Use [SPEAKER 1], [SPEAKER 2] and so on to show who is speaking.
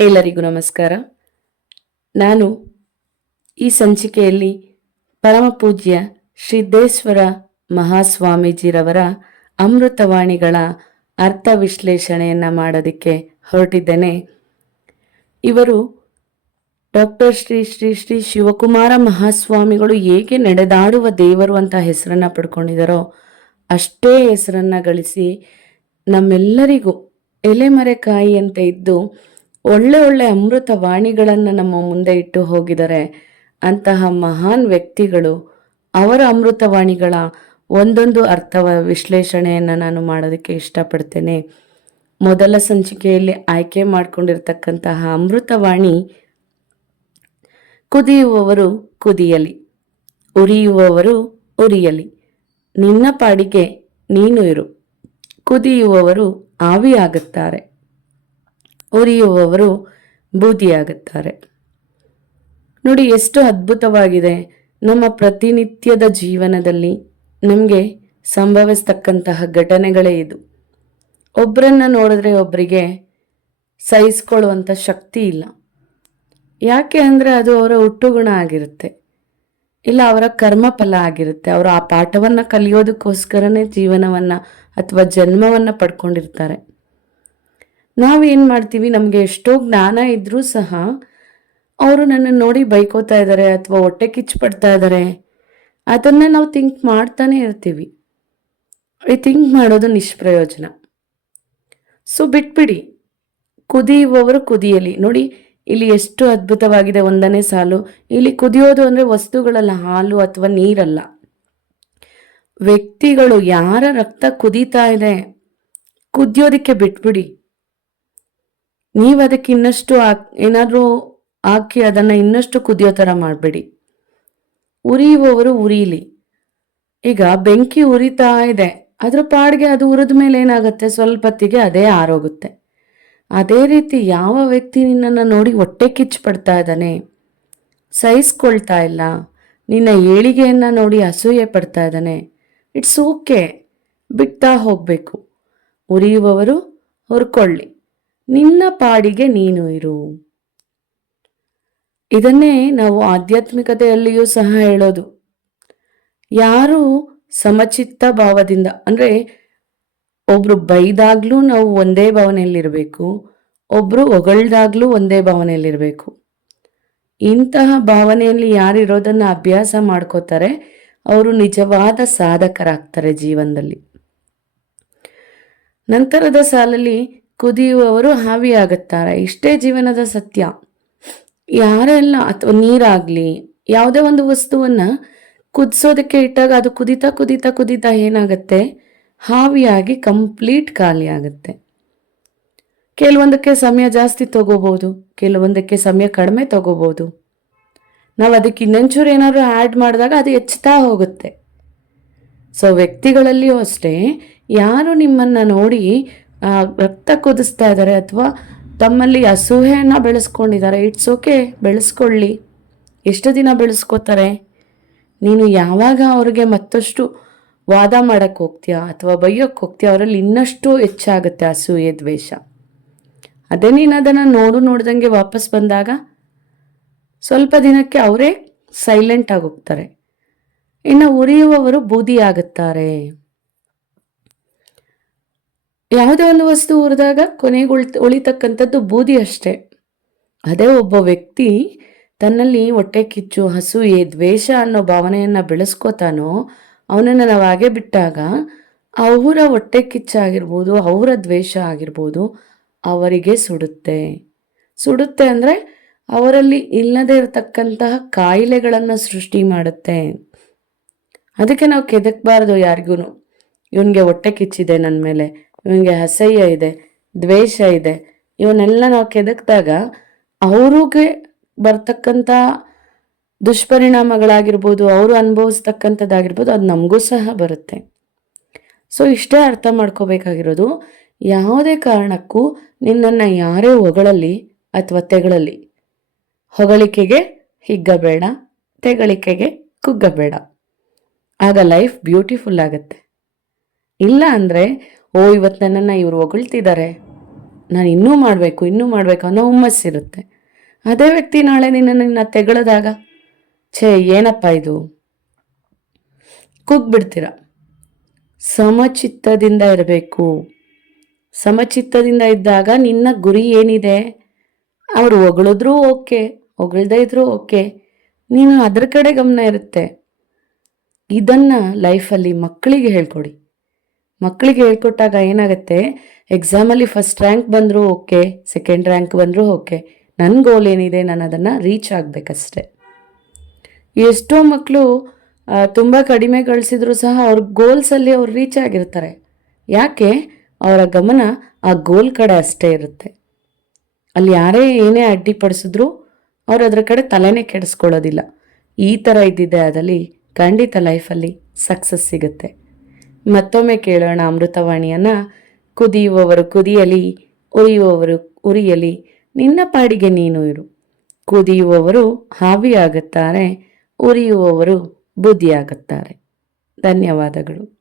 [SPEAKER 1] ಎಲ್ಲರಿಗೂ ನಮಸ್ಕಾರ. ನಾನು ಈ ಸಂಚಿಕೆಯಲ್ಲಿ ಪರಮಪೂಜ್ಯ ಸಿದ್ದೇಶ್ವರ ಮಹಾಸ್ವಾಮೀಜಿರವರ ಅಮೃತವಾಣಿಗಳ ಅರ್ಥ ವಿಶ್ಲೇಷಣೆಯನ್ನು ಮಾಡೋದಕ್ಕೆ ಹೊರಟಿದ್ದೇನೆ. ಇವರು ಡಾಕ್ಟರ್ ಶ್ರೀ ಶ್ರೀ ಶ್ರೀ ಶಿವಕುಮಾರ ಮಹಾಸ್ವಾಮಿಗಳು ಹೇಗೆ ನಡೆದಾಡುವ ದೇವರು ಅಂತ ಹೆಸರನ್ನು ಪಡ್ಕೊಂಡಿದ್ದಾರೋ ಅಷ್ಟೇ ಹೆಸರನ್ನು ಗಳಿಸಿ ನಮ್ಮೆಲ್ಲರಿಗೂ ಎಲೆಮರೆಕಾಯಿ ಅಂತ ಇದ್ದು ಒಳ್ಳೆ ಒಳ್ಳೆ ಅಮೃತ ವಾಣಿಗಳನ್ನು ನಮ್ಮ ಮುಂದೆ ಇಟ್ಟು ಹೋಗಿದ್ದಾರೆ ಅಂತಹ ಮಹಾನ್ ವ್ಯಕ್ತಿಗಳು ಅವರ ಅಮೃತವಾಣಿಗಳ ಒಂದೊಂದು ಅರ್ಥವ ವಿಶ್ಲೇಷಣೆಯನ್ನು ನಾನು ಮಾಡೋದಕ್ಕೆ ಇಷ್ಟಪಡ್ತೇನೆ. ಮೊದಲ ಸಂಚಿಕೆಯಲ್ಲಿ ಆಯ್ಕೆ ಮಾಡಿಕೊಂಡಿರ್ತಕ್ಕಂತಹ ಅಮೃತವಾಣಿ ಕುದಿಯುವವರು ಕುದಿಯಲಿ, ಉರಿಯುವವರು ಉರಿಯಲಿ, ನಿನ್ನ ಪಾಡಿಗೆ ನೀನು ಇರು, ಕುದಿಯುವವರು ಆವಿಯಾಗುತ್ತಾರೆ. ಉರಿಯುವವರು ಬೂದಿಯಾಗುತ್ತಾರೆ ನೋಡಿ ಎಷ್ಟು ಅದ್ಭುತವಾಗಿದೆ. ನಮ್ಮ ಪ್ರತಿನಿತ್ಯದ ಜೀವನದಲ್ಲಿ ನಮಗೆ ಸಂಭವಿಸ್ತಕ್ಕಂತಹ ಘಟನೆಗಳೇ ಇದು. ಒಬ್ಬರನ್ನ ನೋಡಿದ್ರೆ ಒಬ್ಬರಿಗೆ ಸಹಿಸ್ಕೊಳ್ಳುವಂಥ ಶಕ್ತಿ ಇಲ್ಲ. ಯಾಕೆ ಅಂದರೆ ಅದು ಅವರ ಹುಟ್ಟುಗುಣ ಆಗಿರುತ್ತೆ. ಇಲ್ಲ ಅವರ ಕರ್ಮಫಲ ಆಗಿರುತ್ತೆ. ಅವರು ಆ ಪಾಠವನ್ನು ಕಲಿಯೋದಕ್ಕೋಸ್ಕರನೇ ಜೀವನವನ್ನು ಅಥವಾ ಜನ್ಮವನ್ನು ಪಡ್ಕೊಂಡಿರ್ತಾರೆ. ನಾವೇನು ಮಾಡ್ತೀವಿ? ನಮಗೆ ಎಷ್ಟೋ ಜ್ಞಾನ ಇದ್ದರೂ ಸಹ ಅವರು ನನ್ನನ್ನು ನೋಡಿ ಬೈಕೋತಾ ಇದ್ದಾರೆ ಅಥವಾ ಹೊಟ್ಟೆ ಕಿಚ್ಚು ಪಡ್ತಾ ಇದ್ದಾರೆ ಅದನ್ನು ನಾವು ಥಿಂಕ್ ಮಾಡ್ತಾನೆ ಇರ್ತೀವಿ. ಈ ಥಿಂಕ್ ಮಾಡೋದು ನಿಷ್ಪ್ರಯೋಜನ. ಸೊ ಬಿಟ್ಬಿಡಿ. ಕುದಿಯುವವರು ಕುದಿಯಲಿ. ನೋಡಿ, ಇಲ್ಲಿ ಎಷ್ಟು ಅದ್ಭುತವಾಗಿದೆ ಒಂದನೇ ಸಾಲು. ಇಲ್ಲಿ ಕುದಿಯೋದು ಅಂದರೆ ವಸ್ತುಗಳಲ್ಲ, ಹಾಲು ಅಥವಾ ನೀರಲ್ಲ. ವ್ಯಕ್ತಿಗಳು ಯಾರ ರಕ್ತ ಕುದೀತಾ ಇದೆ? ಕುದಿಯೋದಕ್ಕೆ ಬಿಟ್ಬಿಡಿ. ನೀವು ಅದಕ್ಕೆ ಇನ್ನಷ್ಟು ಏನಾದರೂ ಹಾಕಿ ಅದನ್ನು ಇನ್ನಷ್ಟು ಕುದಿಯೋ ಥರ ಮಾಡಬೇಡಿ. ಉರಿಯುವವರು ಉರಿಯಲಿ ಈಗ ಬೆಂಕಿ ಉರಿತಾ ಇದೆ. ಅದರ ಪಾಡಿಗೆ ಅದು ಉರಿದ ಮೇಲೆ ಏನಾಗುತ್ತೆ? ಸ್ವಲ್ಪ ಹೊತ್ತಿಗೆ ಅದೇ ಆರೋಗುತ್ತೆ. ಅದೇ ರೀತಿ ಯಾವ ವ್ಯಕ್ತಿ ನಿನ್ನನ್ನು ನೋಡಿ ಹೊಟ್ಟೆ ಕಿಚ್ಚು ಪಡ್ತಾ ಇದ್ದಾನೆ? ಸಹಿಸ್ಕೊಳ್ತಾ ಇಲ್ಲ. ನಿನ್ನ ಏಳಿಗೆಯನ್ನು ನೋಡಿ ಅಸೂಯೆ ಪಡ್ತಾ ಇದ್ದಾನೆ. ಇಟ್ಸ್ ಓಕೆ ಬಿಟ್ಟಾ ಹೋಗಬೇಕು. ಉರಿಯುವವರು ಹುರ್ಕೊಳ್ಳಿ. ನಿನ್ನ ಪಾಡಿಗೆ ನೀನು ಇರು. ಇದನ್ನೇ ನಾವು ಆಧ್ಯಾತ್ಮಿಕತೆಯಲ್ಲಿಯೂ ಸಹ ಹೇಳೋದು. ಯಾರು ಸಮಚಿತ್ತ ಭಾವದಿಂದ, ಅಂದರೆ ಒಬ್ರು ಬೈದಾಗ್ಲೂ ನಾವು ಒಂದೇ ಭಾವನೆಯಲ್ಲಿರಬೇಕು, ಒಬ್ರು ಹೊಗಳ್ದಾಗ್ಲೂ ಒಂದೇ ಭಾವನೆಯಲ್ಲಿರಬೇಕು. ಇಂತಹ ಭಾವನೆಯಲ್ಲಿ ಯಾರಿರೋದನ್ನ ಅಭ್ಯಾಸ ಮಾಡ್ಕೋತಾರೆ, ಅವರು ನಿಜವಾದ ಸಾಧಕರಾಗ್ತಾರೆ ಜೀವನದಲ್ಲಿ. ನಂತರದ ಸಾಲಲ್ಲಿ ಕುದಿಯುವವರು ಹಾವಿಯಾಗುತ್ತಾರೆ. ಇಷ್ಟೇ ಜೀವನದ ಸತ್ಯ. ಯಾರೆಲ್ಲ ಅಥವಾ ನೀರಾಗ್ಲಿ, ಯಾವುದೇ ಒಂದು ವಸ್ತುವನ್ನ ಕುದಿಸೋದಕ್ಕೆ ಇಟ್ಟಾಗ ಅದು ಕುದಿತಾ ಕುದಿತಾ ಕುದಿತಾ ಏನಾಗುತ್ತೆ? ಹಾವಿಯಾಗಿ ಕಂಪ್ಲೀಟ್ ಖಾಲಿ ಆಗುತ್ತೆ ಕೆಲವೊಂದಕ್ಕೆ ಸಮಯ ಜಾಸ್ತಿ ತಗೋಬಹುದು ಕೆಲವೊಂದಕ್ಕೆ ಸಮಯ ಕಡಿಮೆ ತಗೋಬಹುದು ನಾವು ಅದಕ್ಕೆ ಇನ್ನೊಂಚೂರು ಏನಾದ್ರು ಆ್ಯಡ್ ಮಾಡಿದಾಗ ಅದು ಹೆಚ್ಚುತ್ತಾ ಹೋಗುತ್ತೆ. ಸೊ ವ್ಯಕ್ತಿಗಳಲ್ಲಿಯೂ ಅಷ್ಟೇ, ಯಾರು ನಿಮ್ಮನ್ನು ನೋಡಿ ರಕ್ತ ಕುದಿಸ್ತಾ ಇದ್ದಾರೆ ಅಥವಾ ತಮ್ಮಲ್ಲಿ ಅಸೂಹೆಯನ್ನು ಬೆಳೆಸ್ಕೊಂಡಿದ್ದಾರೆ ಇಟ್ಸ್ ಓಕೆ ಬೆಳೆಸ್ಕೊಳ್ಳಿ. ಎಷ್ಟು ದಿನ ಬೆಳೆಸ್ಕೋತಾರೆ? ನೀನು ಯಾವಾಗ ಅವ್ರಿಗೆ ಮತ್ತಷ್ಟು ವಾದ ಮಾಡಕ್ಕೆ ಹೋಗ್ತೀಯಾ ಅಥವಾ ಬೈಯೋಕ್ಕೆ ಹೋಗ್ತೀಯಾ? ಅವರಲ್ಲಿ ಇನ್ನಷ್ಟು ಹೆಚ್ಚಾಗುತ್ತೆ ಅಸೂಯೆ, ದ್ವೇಷ. ಅದೇ ನೀನು ಅದನ್ನು ನೋಡು ನೋಡ್ದಂಗೆ ವಾಪಸ್ ಬಂದಾಗ ಸ್ವಲ್ಪ ದಿನಕ್ಕೆ ಅವರೇ ಸೈಲೆಂಟ್ ಆಗಿ ಹೋಗ್ತಾರೆ. ಇನ್ನು ಉರಿಯುವವರು ಬೂದಿ ಆಗುತ್ತಾರೆ ಯಾವುದೇ ಒಂದು ವಸ್ತು ಹುರಿದಾಗ ಕೊನೆಗೆ ಉಳ್, ಉಳಿತಕ್ಕಂಥದ್ದು ಬೂದಿ ಅಷ್ಟೇ. ಅದೇ ಒಬ್ಬ ವ್ಯಕ್ತಿ ತನ್ನಲ್ಲಿ ಹೊಟ್ಟೆ ಕಿಚ್ಚು ಹಸೂಯೆ ದ್ವೇಷ ಅನ್ನೋ ಭಾವನೆಯನ್ನು ಬೆಳೆಸ್ಕೋತಾನೋ, ಅವನನ್ನು ನಾವು ಹಾಗೆ ಬಿಟ್ಟಾಗ ಅವರ ಹೊಟ್ಟೆ ಕಿಚ್ಚಾಗಿರ್ಬೋದು ಅವರ ದ್ವೇಷ ಆಗಿರ್ಬೋದು ಅವರಿಗೆ ಸುಡುತ್ತೆ. ಸುಡುತ್ತೆ ಅಂದರೆ ಅವರಲ್ಲಿ ಇಲ್ಲದೇ ಇರತಕ್ಕಂತಹ ಕಾಯಿಲೆಗಳನ್ನು ಸೃಷ್ಟಿ ಮಾಡುತ್ತೆ. ಅದಕ್ಕೆ ನಾವು ಕೆದಕ್ಬಾರ್ದು ಯಾರಿಗೂ ಇವನಿಗೆ ಹೊಟ್ಟೆ ಕಿಚ್ಚಿದೆ ನನ್ನ ಮೇಲೆ. ಇವನಿಗೆ ಅಸಹ್ಯ ಇದೆ, ದ್ವೇಷ ಇದೆ, ಇವನ್ನೆಲ್ಲ ನಾವು ಕೆದಕ್ದಾಗ ಅವ್ರಿಗೆ ಬರ್ತಕ್ಕಂಥ ದುಷ್ಪರಿಣಾಮಗಳಾಗಿರ್ಬೋದು, ಅವರು ಅನುಭವಿಸ್ತಕ್ಕಂಥದ್ದಾಗಿರ್ಬೋದು, ಅದು ನಮಗೂ ಸಹ ಬರುತ್ತೆ. ಸೊ, ಇಷ್ಟೇ ಅರ್ಥ ಮಾಡ್ಕೋಬೇಕಾಗಿರೋದು, ಯಾವುದೇ ಕಾರಣಕ್ಕೂ ನಿನ್ನನ್ನು ಯಾರೇ ಹೊಗಳಲ್ಲಿ ಅಥವಾ ತೆಗಳಲಿ ಹೊಗಳಿಕೆಗೆ ಹಿಗ್ಗಬೇಡ, ತೆಗಳಿಕೆಗೆ ಕುಗ್ಗಬೇಡ. ಆಗ ಲೈಫ್ ಬ್ಯೂಟಿಫುಲ್ ಆಗುತ್ತೆ. ಇಲ್ಲ ಅಂದರೆ ಓ ಇವತ್ತು ನನ್ನನ್ನು ಇವರು ಹೊಗಳ್ತಿದ್ದಾರೆ ನಾನು ಇನ್ನೂ ಮಾಡಬೇಕು ಇನ್ನೂ ಮಾಡಬೇಕು ಅನ್ನೋ ಹುಮ್ಮಸ್ಸಿರುತ್ತೆ ಅದೇ ವ್ಯಕ್ತಿ ನಾಳೆ ನಿನ್ನನ್ನು ನಿನ್ನ ತೆಗಳದಾಗ, ಛೇ, ಏನಪ್ಪ ಇದು? ಕುಗ್ಬಿಡ್ತೀರ? ಸಮಚಿತ್ತದಿಂದ ಇರಬೇಕು. ಸಮಚಿತ್ತದಿಂದ ಇದ್ದಾಗ ನಿನ್ನ ಗುರಿ ಏನಿದೆ? ಅವರು ಹೊಗಳಿದ್ರೂ ಓಕೆ, ಹೊಗಳ್ದೇ ಇದ್ರೂ ಓಕೆ. ನೀನು ಅದ್ರ ಕಡೆ ಗಮನ ಇರುತ್ತೆ. ಇದನ್ನು ಲೈಫಲ್ಲಿ ಮಕ್ಕಳಿಗೆ ಹೇಳ್ಕೊಡಿ. ಮಕ್ಕಳಿಗೆ ಹೇಳ್ಕೊಟ್ಟಾಗ ಏನಾಗುತ್ತೆ? ಎಕ್ಸಾಮಲ್ಲಿ ಫಸ್ಟ್ ರ್ಯಾಂಕ್ ಬಂದರೂ ಓಕೆ ಸೆಕೆಂಡ್ ರ್ಯಾಂಕ್ ಬಂದರೂ ಓಕೆ ನನ್ನ ಗೋಲ್ ಏನಿದೆ ನಾನು ಅದನ್ನು ರೀಚ್ ಆಗಬೇಕಷ್ಟೆ. ಎಷ್ಟೋ ಮಕ್ಕಳು ತುಂಬ ಕಡಿಮೆ ಗಳಿಸಿದ್ರು ಸಹ ಅವ್ರ ಗೋಲ್ಸಲ್ಲಿ ಅವ್ರು ರೀಚ್ ಆಗಿರ್ತಾರೆ. ಯಾಕೆ? ಅವರ ಗಮನ ಆ ಗೋಲ್ ಕಡೆ ಅಷ್ಟೇ ಇರುತ್ತೆ. ಅಲ್ಲಿ ಯಾರೇ ಏನೇ ಅಡ್ಡಿಪಡಿಸಿದ್ರು ಅವ್ರು ಅದರ ಕಡೆ ತಲೆನೇ ಕೆಡಿಸ್ಕೊಳ್ಳೋದಿಲ್ಲ. ಈ ಥರ ಇದ್ದಿದ್ದೆ ಅದಲ್ಲಿ ಖಂಡಿತ ಲೈಫಲ್ಲಿ ಸಕ್ಸಸ್ ಸಿಗುತ್ತೆ. ಮತ್ತೊಮ್ಮೆ ಕೇಳೋಣ ಅಮೃತವಾಣಿಯನ್ನು. ಕುದಿಯುವವರು ಕುದಿಯಲಿ, ಉರಿಯುವವರು ಉರಿಯಲಿ, ನಿನ್ನ ಪಾಡಿಗೆ ನೀನು ಇರು. ಕುದಿಯುವವರು ಹಾವಿಯಾಗುತ್ತಾರೆ, ಉರಿಯುವವರು ಬುದ್ಧಿಯಾಗುತ್ತಾರೆ. ಧನ್ಯವಾದಗಳು.